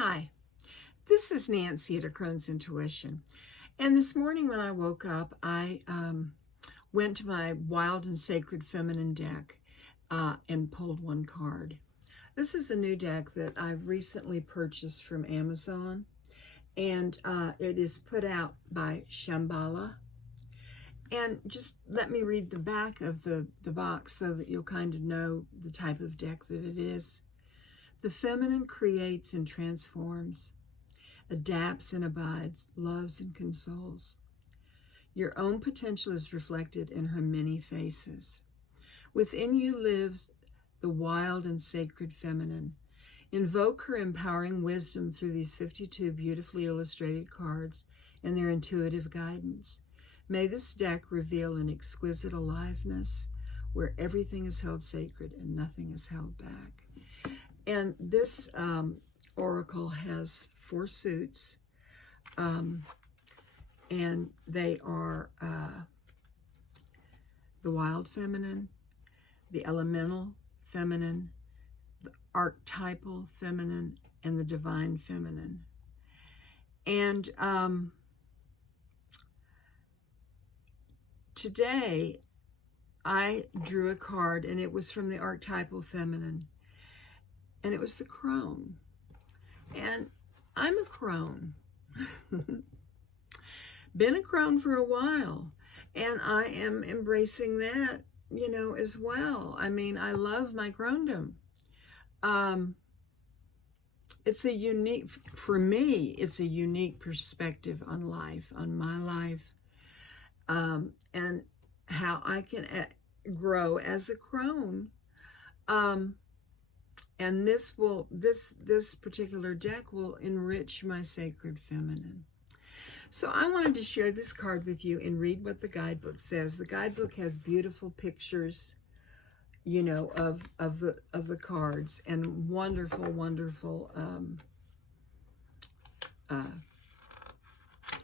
Hi, this is Nancy at Crone's Intuition. And this morning when I woke up, I went to my Wild and Sacred Feminine deck and pulled one card. This is a new deck that I've recently purchased from Amazon, and it is put out by Shambhala. And just let me read the back of the box so that you'll kind of know the type of deck that it is. The feminine creates and transforms, adapts and abides, loves and consoles. Your own potential is reflected in her many faces. Within you lives the wild and sacred feminine. Invoke her empowering wisdom through these 52 beautifully illustrated cards and their intuitive guidance. May this deck reveal an exquisite aliveness where everything is held sacred and nothing is held back. And this oracle has 4 suits, and they are the wild feminine, the elemental feminine, the archetypal feminine, and the divine feminine. And today I drew a card, and it was from the archetypal feminine. And it was the Crone. And I'm a Crone. Been a Crone for a while. And I am embracing that, as well. I mean, I love my Cronedom. It's a unique, for me, it's a unique perspective on life, on my life. And how I can grow as a Crone. And this particular deck will enrich my sacred feminine. So I wanted to share this card with you and read what the guidebook says. The guidebook has beautiful pictures, of the cards, and wonderful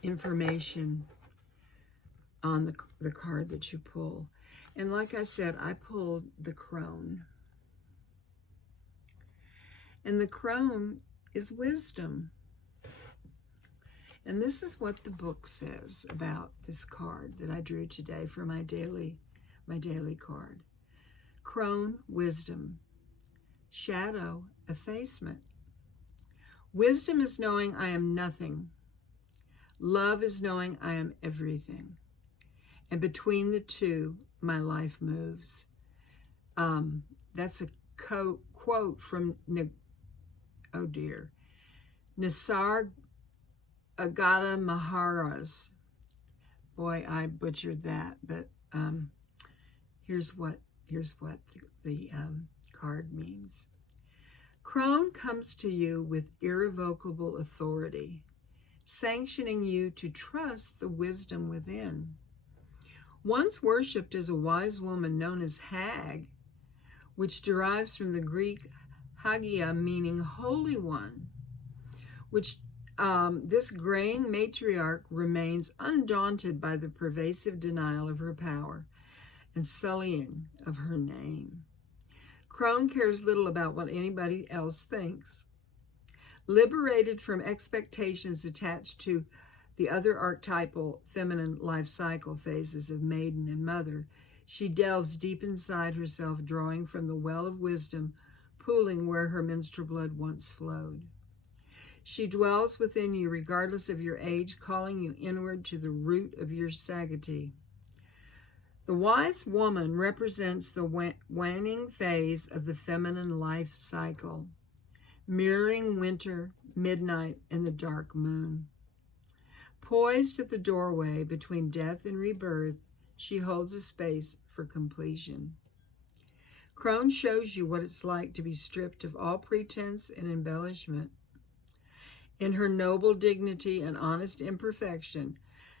information on the card that you pull. And like I said, I pulled the Crone. And the Crone is wisdom. And this is what the book says about this card that I drew today for my daily card. Crone, wisdom. Shadow, effacement. Wisdom is knowing I am nothing. Love is knowing I am everything. And between the two, my life moves. That's a quote from Nisargadatta Maharaj. Boy, I butchered that, but here's what the card means. Crone comes to you with irrevocable authority, sanctioning you to trust the wisdom within. Once worshipped as a wise woman known as Hag, which derives from the Greek Hagia, meaning holy one, which this graying matriarch remains undaunted by the pervasive denial of her power and sullying of her name. Crone cares little about what anybody else thinks. Liberated from expectations attached to the other archetypal feminine life cycle phases of maiden and mother, she delves deep inside herself, drawing from the well of wisdom pooling where her menstrual blood once flowed. She dwells within you regardless of your age, calling you inward to the root of your sagacity. The wise woman represents the waning phase of the feminine life cycle, mirroring winter, midnight, and the dark moon. Poised at the doorway between death and rebirth, she holds a space for completion. Crone shows you what it's like to be stripped of all pretense and embellishment. In her noble dignity and honest imperfection,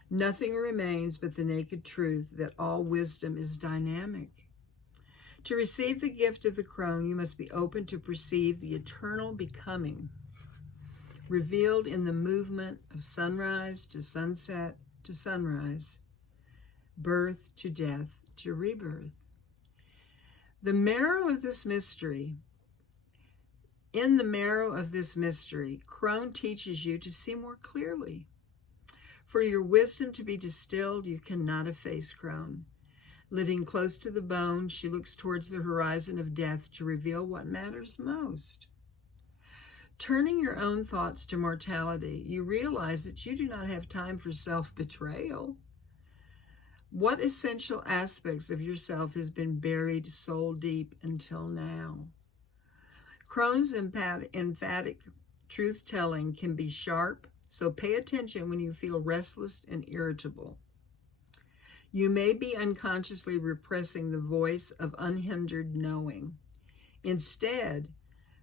nothing remains but the naked truth that all wisdom is dynamic. To receive the gift of the Crone, you must be open to perceive the eternal becoming, revealed in the movement of sunrise to sunset to sunrise, birth to death to rebirth. The marrow of this mystery In the marrow of this mystery, Crone teaches you to see more clearly. For your wisdom to be distilled, you cannot efface Crone. Living close to the bone, she looks towards the horizon of death to reveal what matters most. Turning your own thoughts to mortality, you realize that you do not have time for self-betrayal. What essential aspects of yourself has been buried soul deep until now? Crone's emphatic truth-telling can be sharp, so pay attention when you feel restless and irritable. You may be unconsciously repressing the voice of unhindered knowing. Instead,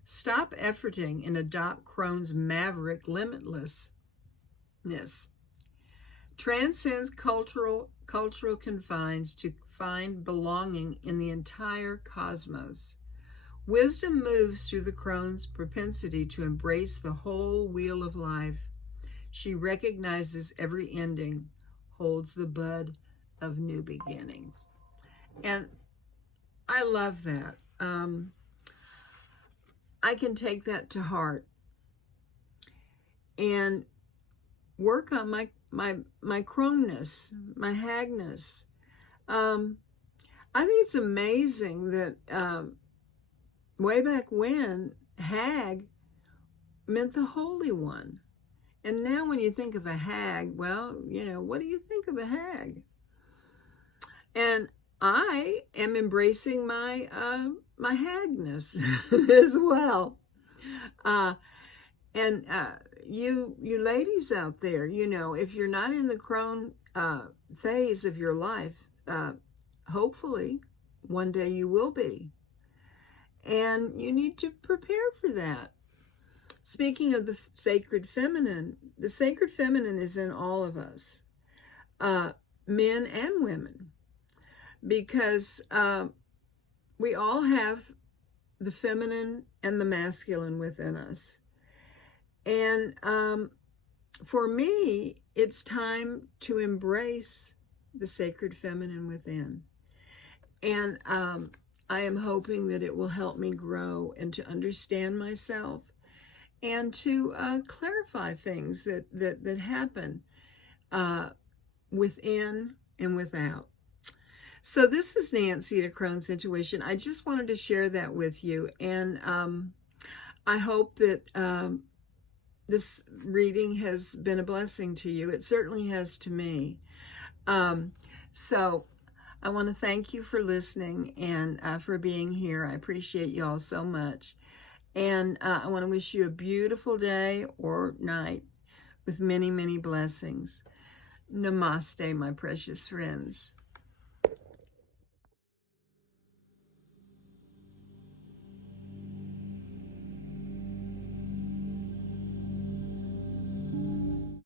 stop efforting and adopt Crone's maverick limitlessness. Transcends cultural confines to find belonging in the entire cosmos. Wisdom moves through the Crone's propensity to embrace the whole wheel of life. She recognizes every ending, holds the bud of new beginnings. And I love that. I can take that to heart and work on my Croneness, my Hagness. I think it's amazing that way back when, Hag meant the Holy One. And now when you think of a hag, well, what do you think of a hag? And I am embracing my my hagness as well. You ladies out there, if you're not in the Crone phase of your life, hopefully one day you will be. And you need to prepare for that. Speaking of the sacred feminine is in all of us, men and women, because we all have the feminine and the masculine within us. And for me, it's time to embrace the sacred feminine within. And I am hoping that it will help me grow and to understand myself and to clarify things that happen within and without. So this is Nancy at Crone's Intuition. I just wanted to share that with you. And I hope that this reading has been a blessing to you. It certainly has to me. So I want to thank you for listening and for being here. I appreciate you all so much. And I want to wish you a beautiful day or night with many, many blessings. Namaste, my precious friends.